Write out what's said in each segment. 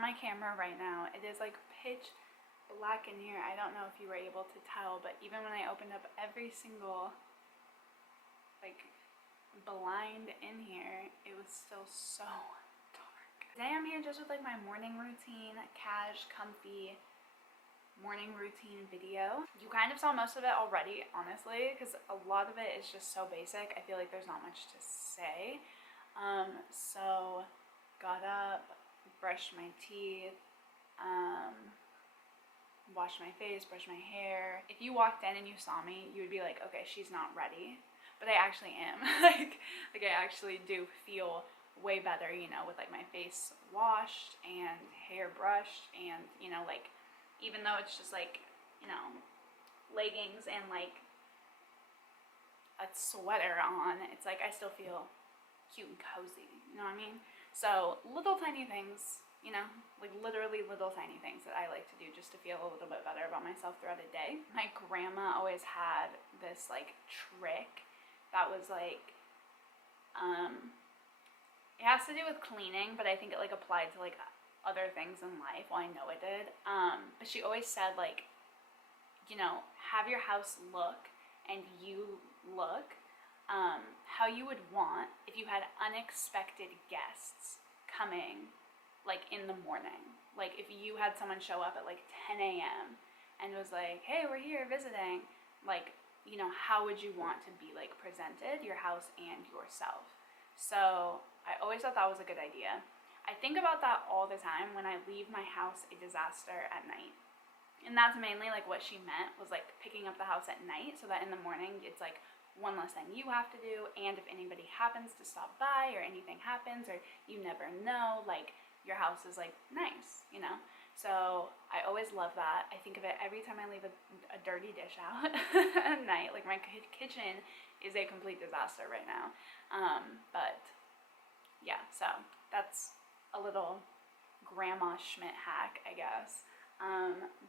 my camera right now. It is like pitch black in here. I don't know if you were able to tell, but even when I opened up every single like blind in here, it was still so dark. Today I'm here just with like my morning routine, cash, comfy morning routine video. You kind of saw most of it already, honestly, because a lot of it is just so basic. I feel like there's not much to say. So got up, brushed my teeth, washed my face, brushed my hair. If you walked in and you saw me, you would be like, okay, she's not ready. But I actually am. like I actually do feel way better, you know, with like my face washed and hair brushed, and you know, like even though it's just like, you know, leggings and like a sweater on, it's like I still feel cute and cozy, you know what I mean? So little tiny things, you know, like literally little tiny things that I like to do just to feel a little bit better about myself throughout the day. My grandma always had this like trick that was like, it has to do with cleaning, but I think it like applied to like other things in life. Well, I know it did. But she always said like, you know, have your house look and you look how you would want if you had unexpected guests coming like in the morning. Like if you had someone show up at like 10 a.m. and was like, hey, we're here visiting, like, you know, how would you want to be like presented, your house and yourself? So I always thought that was a good idea. I think about that all the time when I leave my house a disaster at night. And that's mainly like what she meant, was like picking up the house at night so that in the morning it's like one less thing you have to do, and if anybody happens to stop by or anything happens or you never know, like your house is like nice, you know? So I always love that. I think of it every time I leave a dirty dish out at night. Like my kitchen is a complete disaster right now. But yeah, so that's a little grandma Schmidt hack, I guess.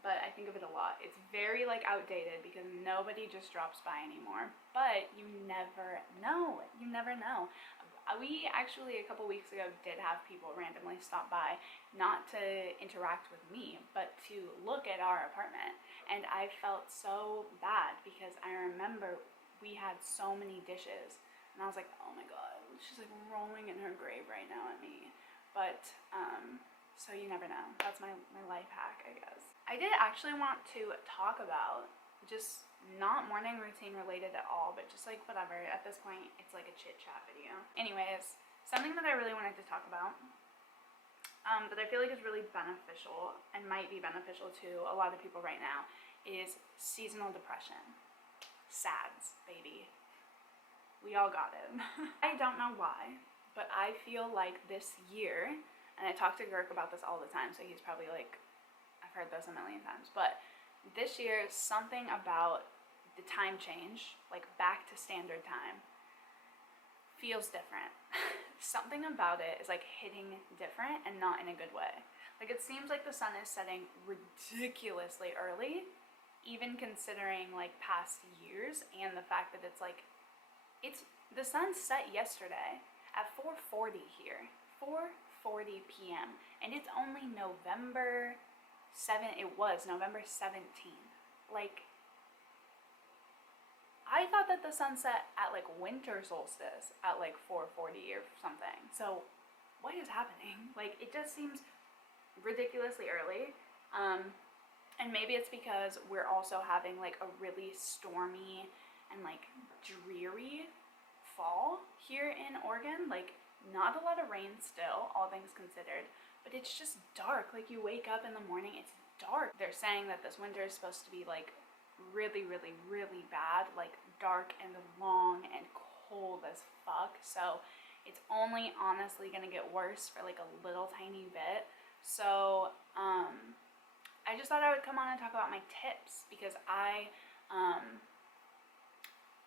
But I think of it a lot. It's very like outdated because nobody just drops by anymore, but you never know. You never know. We actually a couple weeks ago did have people randomly stop by, not to interact with me, but to look at our apartment. And I felt so bad because I remember we had so many dishes and I was like, oh my God, she's like rolling in her grave right now at me. But, so you never know. That's my life hack, I guess. I did actually want to talk about just not morning routine related at all, but just like whatever. At this point, it's like a chit chat video. Anyways, something that I really wanted to talk about, that I feel like is really beneficial and might be beneficial to a lot of people right now, is seasonal depression. SADS, baby. We all got it. I don't know why, but I feel like this year, and I talk to Girk about this all the time, so he's probably like, I've heard this a million times, but this year, something about the time change, like back to standard time, feels different. Something about it is like hitting different and not in a good way. Like it seems like the sun is setting ridiculously early, even considering like past years, and the fact that it's like, the sun set yesterday at 4:40 here, 4:40 p.m. and it's only November 17th. Like, I thought that the sun set at like winter solstice at like 4:40 or something. So what is happening? Like, it just seems ridiculously early. And maybe it's because we're also having like a really stormy and like dreary fall here in Oregon. Like, not a lot of rain still, all things considered, but it's just dark. Like, you wake up in the morning, it's dark. They're saying that this winter is supposed to be like really, really, really bad, like dark and long and cold as fuck. So it's only honestly gonna get worse for like a little tiny bit. So I just thought I would come on and talk about my tips, because I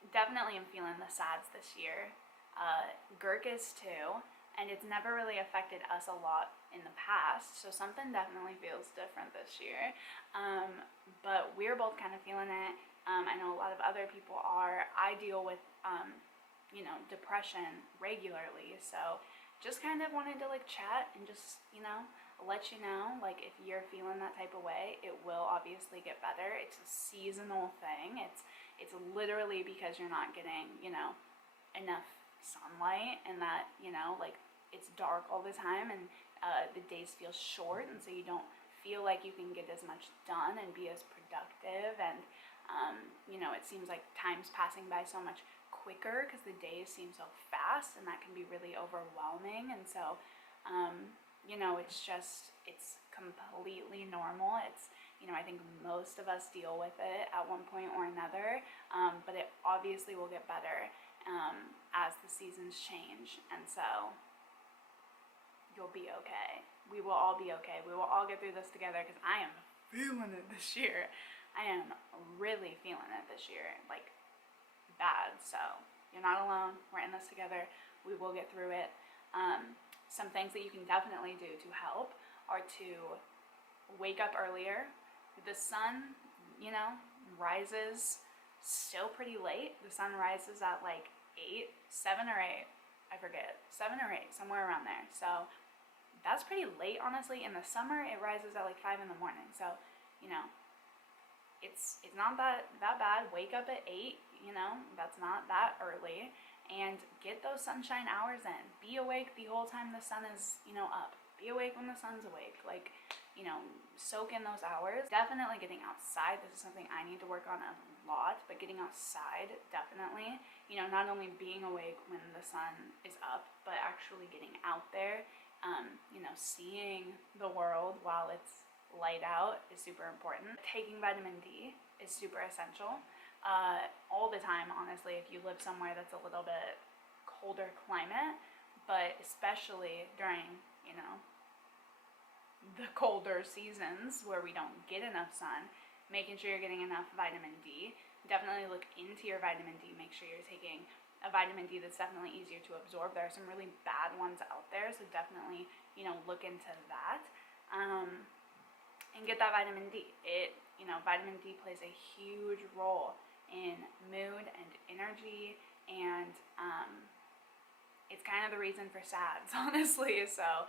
definitely am feeling the SADS this year. Girk is too, and it's never really affected us a lot in the past, so something definitely feels different this year. But we're both kind of feeling it. I know a lot of other people are. I deal with, you know, depression regularly, so just kind of wanted to like chat and just, you know, let you know, like, if you're feeling that type of way, it will obviously get better. It's a seasonal thing. It's literally because you're not getting, you know, enough sunlight, and that, you know, like, it's dark all the time, and the days feel short, and so you don't feel like you can get as much done and be as productive. And you know, it seems like time's passing by so much quicker because the days seem so fast, and that can be really overwhelming. And so you know, it's completely normal. It's, you know, I think most of us deal with it at one point or another, but it obviously will get better as the seasons change. And so you'll be okay. We will all be okay. We will all get through this together, because I am feeling it this year. I am really feeling it this year, like, bad. So you're not alone. We're in this together. We will get through it. Some things that you can definitely do to help are to wake up earlier. The sun, you know, rises still pretty late. The sun rises at like 7 or 8, I forget, 7 or 8, somewhere around there. So that's pretty late, honestly. In the summer, it rises at like 5 in the morning. So, you know, it's not that bad. Wake up at 8, you know, that's not that early. And get those sunshine hours in. Be awake the whole time the sun is, you know, up. Be awake when the sun's awake. Like, you know, soak in those hours. Definitely getting outside. This is something I need to work on a lot, but getting outside, definitely. You know, not only being awake when the sun is up, but actually getting out there. You know, seeing the world while it's light out is super important. Taking vitamin D is super essential. All the time, honestly, if you live somewhere that's a little bit colder climate, but especially during, you know, the colder seasons where we don't get enough sun, making sure you're getting enough vitamin D. Definitely look into your vitamin D. Make sure you're taking a vitamin D that's definitely easier to absorb. There are some really bad ones out there, so definitely, you know, look into that. And get that vitamin D. You know, vitamin D plays a huge role in mood and energy, and it's kind of the reason for SADS, honestly. So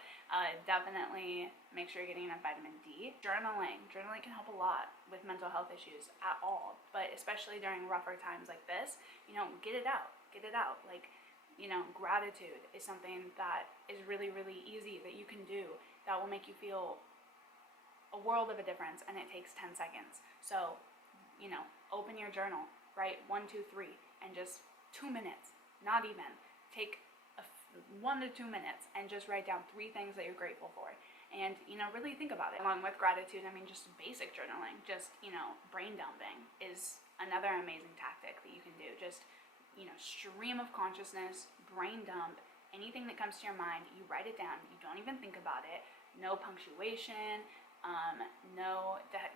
definitely make sure you're getting enough vitamin D. Journaling can help a lot with mental health issues at all, but especially during rougher times like this, you know, get it out. Like, you know, gratitude is something that is really, really easy that you can do that will make you feel a world of a difference, and it takes 10 seconds. So, you know, open your journal, write 1, 2, 3, and just 2 minutes, not even. Take 1 to 2 minutes and just write down 3 things that you're grateful for. And, you know, really think about it. Along with gratitude, I mean, just basic journaling, just, you know, brain dumping is another amazing tactic that you can do. Just, you know, stream of consciousness, brain dump, anything that comes to your mind, you write it down. You don't even think about it. No punctuation.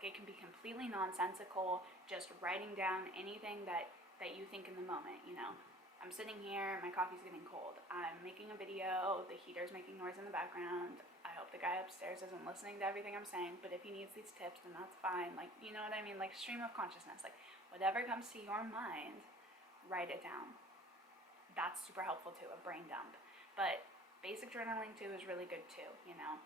It can be completely nonsensical, just writing down anything that you think in the moment. You know, I'm sitting here, my coffee's getting cold, I'm making a video, the heater's making noise in the background, I hope the guy upstairs isn't listening to everything I'm saying, but if he needs these tips, then that's fine. Like, you know what I mean? Like, stream of consciousness, like, whatever comes to your mind, write it down. That's super helpful too, a brain dump. But basic journaling too is really good too, you know.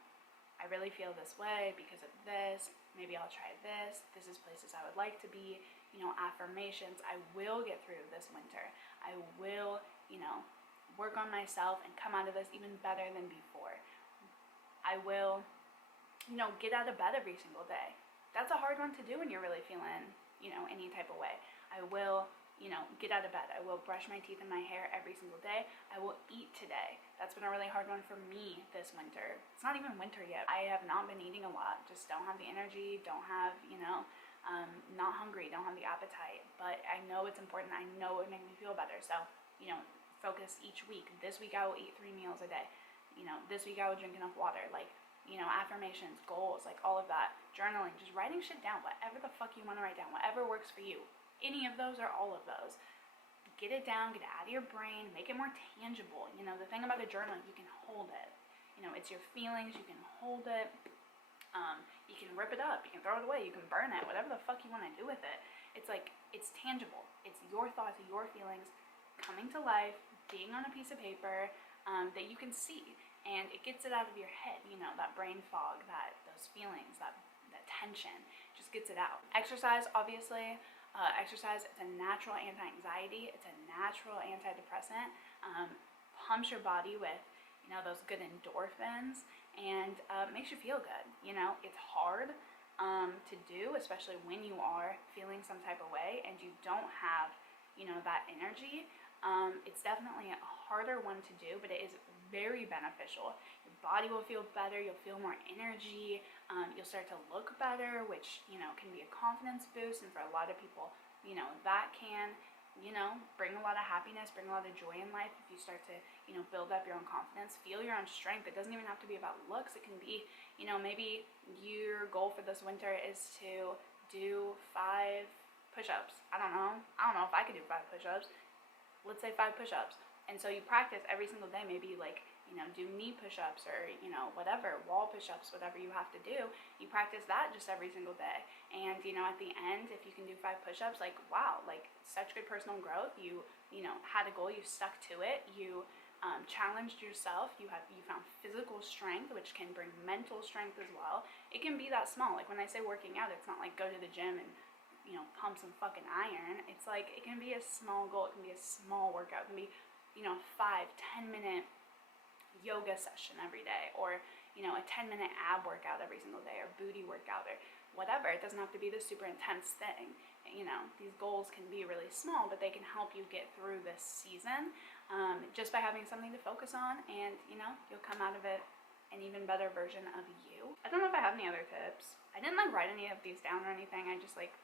I really feel this way because of this. Maybe I'll try this. This is places I would like to be. You know, affirmations. I will get through this winter. I will, you know, work on myself and come out of this even better than before. I will, you know, get out of bed every single day. That's a hard one to do when you're really feeling, you know, any type of way. I will, you know, get out of bed. I will brush my teeth and my hair every single day. I will eat today. That's been a really hard one for me this winter. It's not even winter yet. I have not been eating a lot. Just don't have the energy, don't have, you know, not hungry, don't have the appetite. But I know it's important. I know it would make me feel better. So, you know, focus each week. This week I will eat 3 meals a day. You know, this week I will drink enough water. Like, you know, affirmations, goals, like all of that. Journaling, just writing shit down. Whatever the fuck you want to write down. Whatever works for you. Any of those or all of those. Get it down, get it out of your brain, make it more tangible. You know, the thing about a journal, you can hold it. You know, it's your feelings, you can hold it. You can rip it up, you can throw it away, you can burn it, whatever the fuck you want to do with it. It's like, it's tangible. It's your thoughts, your feelings coming to life, being on a piece of paper that you can see. and it gets it out of your head, you know, that brain fog, those feelings, that tension, just gets it out. Exercise, obviously. Exercise, it's a natural anti-anxiety, it's a natural antidepressant, pumps your body with, you know, those good endorphins, and makes you feel good. You know, it's hard to do, especially when you are feeling some type of way and you don't have, you know, that energy. It's definitely a harder one to do, but it is very beneficial. Your body will feel better, you'll feel more energy, you'll start to look better, which, you know, can be a confidence boost, and for a lot of people, you know, that can, you know, bring a lot of happiness, bring a lot of joy in life if you start to, you know, build up your own confidence, feel your own strength. It doesn't even have to be about looks. It can be, you know, maybe your goal for this winter is to do 5 push-ups. I don't know if I could do 5 push-ups. Let's say 5 push-ups. And so you practice every single day, maybe like, you know, do knee push-ups or, you know, whatever, wall push-ups, whatever you have to do. You practice that just every single day. And, you know, at the end, if you can do 5 push-ups, like, wow, like such good personal growth. You know, had a goal, you stuck to it, you challenged yourself, you found physical strength, which can bring mental strength as well. It can be that small. Like when I say working out, it's not like go to the gym and, you know, pump some fucking iron. It's like, it can be a small goal, it can be a small workout, it can be, you know, 5-10 minute yoga session every day, or, you know, a 10-minute ab workout every single day, or booty workout, or whatever. It doesn't have to be this super intense thing. You know, these goals can be really small, but they can help you get through this season just by having something to focus on, and, you know, you'll come out of it an even better version of you. I don't know if I have any other tips. I didn't like write any of these down or anything. I just like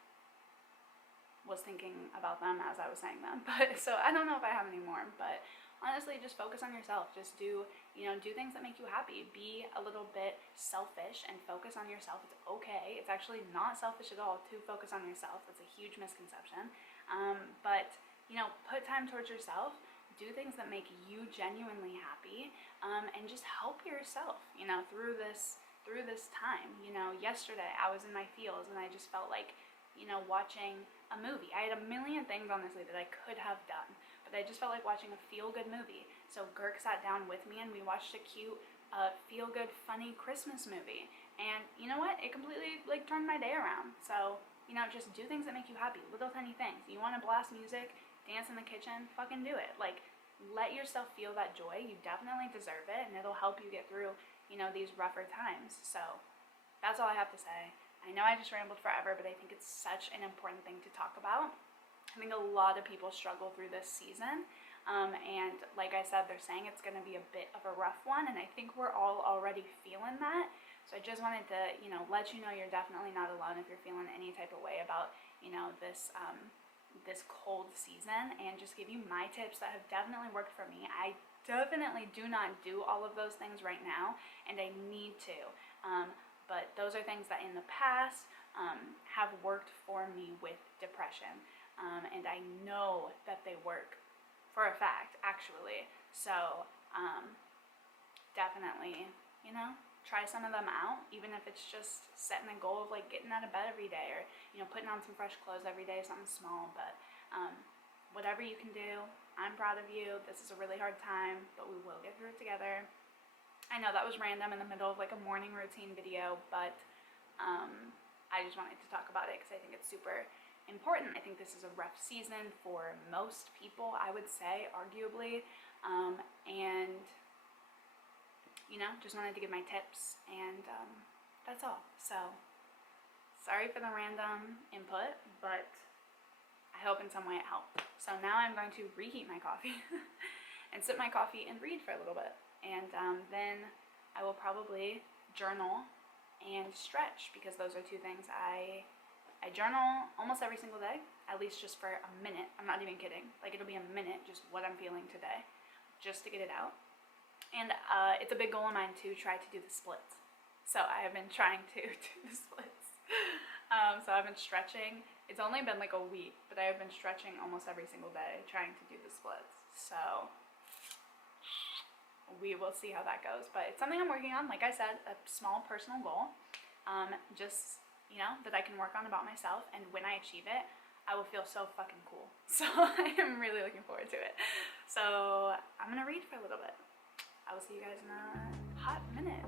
was thinking about them as I was saying them, but so I don't know if I have any more, but honestly, just focus on yourself. Just do things that make you happy. Be a little bit selfish and focus on yourself. It's okay. It's actually not selfish at all to focus on yourself. That's a huge misconception. But, you know, put time towards yourself. Do things that make you genuinely happy, and just help yourself, you know, through this time. You know, yesterday I was in my feels and I just felt like, you know, watching a movie. I had a million things, honestly, that I could have done, but I just felt like watching a feel-good movie. So Girk sat down with me and we watched a cute, feel-good, funny Christmas movie. And you know what? It completely, like, turned my day around. So, you know, just do things that make you happy. Little tiny things. You want to blast music, dance in the kitchen, fucking do it. Like, let yourself feel that joy. You definitely deserve it, and it'll help you get through, you know, these rougher times. So that's all I have to say. I know I just rambled forever, but I think it's such an important thing to talk about. I think a lot of people struggle through this season, and like I said, they're saying it's going to be a bit of a rough one, and I think we're all already feeling that. So I just wanted to, you know, let you know you're definitely not alone if you're feeling any type of way about, you know, this cold season, and just give you my tips that have definitely worked for me. I definitely do not do all of those things right now, and I need to. But those are things that in the past have worked for me with depression, and I know that they work for a fact, actually. So definitely, you know, try some of them out, even if it's just setting a goal of like getting out of bed every day, or, you know, putting on some fresh clothes every day, something small. But whatever you can do, I'm proud of you. This is a really hard time, but we will get through it together. I know that was random in the middle of like a morning routine video, but I just wanted to talk about it because I think it's super important. I think this is a rough season for most people, I would say, arguably, and, you know, just wanted to give my tips, and that's all. So sorry for the random input, but I hope in some way it helped. So now I'm going to reheat my coffee and sip my coffee and read for a little bit. And then I will probably journal and stretch, because those are two things I journal almost every single day, at least just for a minute. I'm not even kidding. Like, it'll be a minute, just what I'm feeling today, just to get it out. And it's a big goal of mine to try to do the splits. So I have been trying to do the splits. So I've been stretching. It's only been like a week, but I have been stretching almost every single day, trying to do the splits. So we will see how that goes, but it's something I'm working on. Like I said, a small personal goal, just, you know, that I can work on about myself, and when I achieve it, I will feel so fucking cool. So I am really looking forward to it. So I'm gonna read for a little bit. I I will see you guys in a hot minute.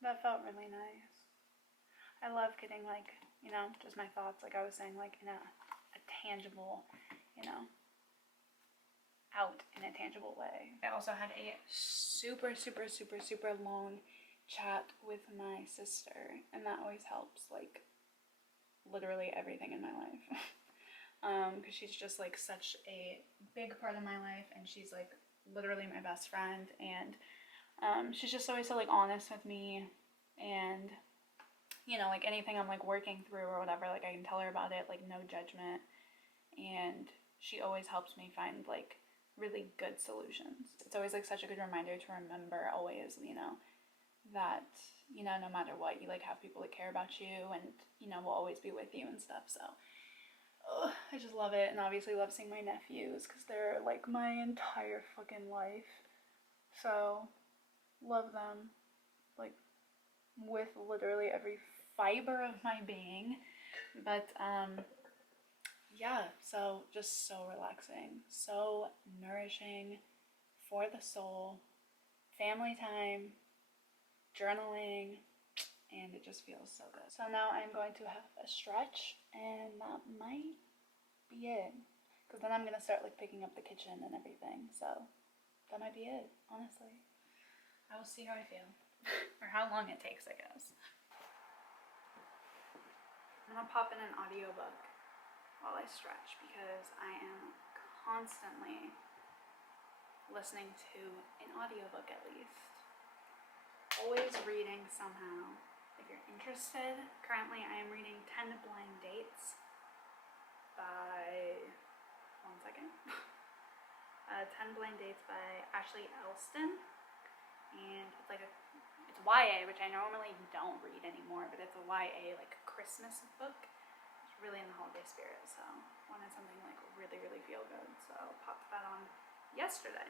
That felt really nice. I love getting like, you know, just my thoughts, like I was saying, like in a tangible, you know, out in a tangible way. I also had a super long chat with my sister, and that always helps, like literally everything in my life. Because she's just like such a big part of my life, and she's like literally my best friend, and she's just always so like honest with me, and you know, like anything I'm like working through or whatever, like I can tell her about it, like no judgment, and she always helps me find like really good solutions. It's always like such a good reminder to remember always, you know, that, you know, no matter what, you like have people that care about you and, you know, will always be with you and stuff. So I just love it, and obviously love seeing my nephews because they're like my entire fucking life. So love them like with literally every fiber of my being. But yeah, so just so relaxing, so nourishing for the soul, family time, journaling, and it just feels so good. So now I'm going to have a stretch, and that might be it, because then I'm gonna start like picking up the kitchen and everything. So that might be it, honestly. I will see how I feel or how long it takes, I guess. I'm gonna pop in an audiobook while I stretch because I am constantly listening to an audiobook at least. Always reading somehow. If you're interested, currently I am reading 10 Blind Dates by, 10 Blind Dates by Ashley Elston, and it's like it's YA, which I normally don't read anymore, but it's a YA like Christmas book. It's really in the holiday spirit, so wanted something like really feel good, so popped that on yesterday.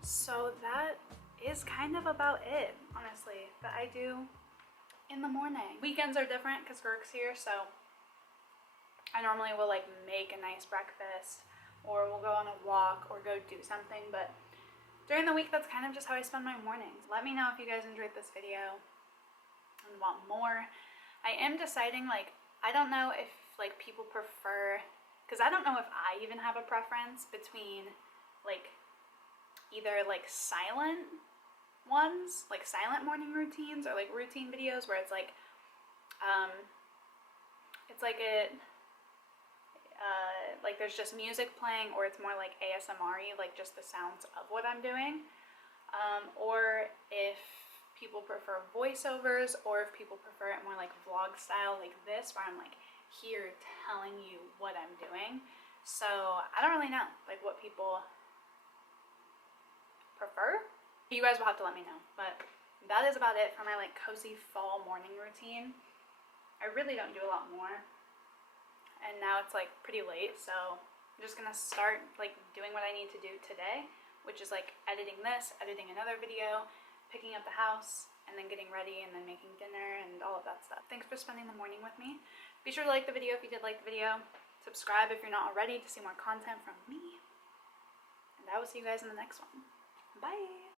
So that is kind of about it, honestly, that I do in the morning. Weekends are different because Girk's here, so I normally will like make a nice breakfast, or we'll go on a walk or go do something, but during the week, that's kind of just how I spend my mornings. Let me know if you guys enjoyed this video and want more. I am deciding, like, I don't know if like people prefer, because I don't know if I even have a preference between like either like silent ones, like silent morning routines, or like routine videos where it's like like there's just music playing, or it's more like ASMR-y, like just the sounds of what I'm doing, or if people prefer voiceovers, or if people prefer it more like vlog style like this, where I'm like here telling you what I'm doing. So I don't really know like what people prefer. You guys will have to let me know, but that is about it for my like cozy fall morning routine. I really don't do a lot more, and now it's like pretty late, so I'm just gonna start like doing what I need to do today, which is like editing this, editing another video, picking up the house, and then getting ready, and then making dinner and all of that stuff. Thanks for spending the morning with me. Be sure to like the video if you did like the video. Subscribe if you're not already to see more content from me. And I will see you guys in the next one. Bye!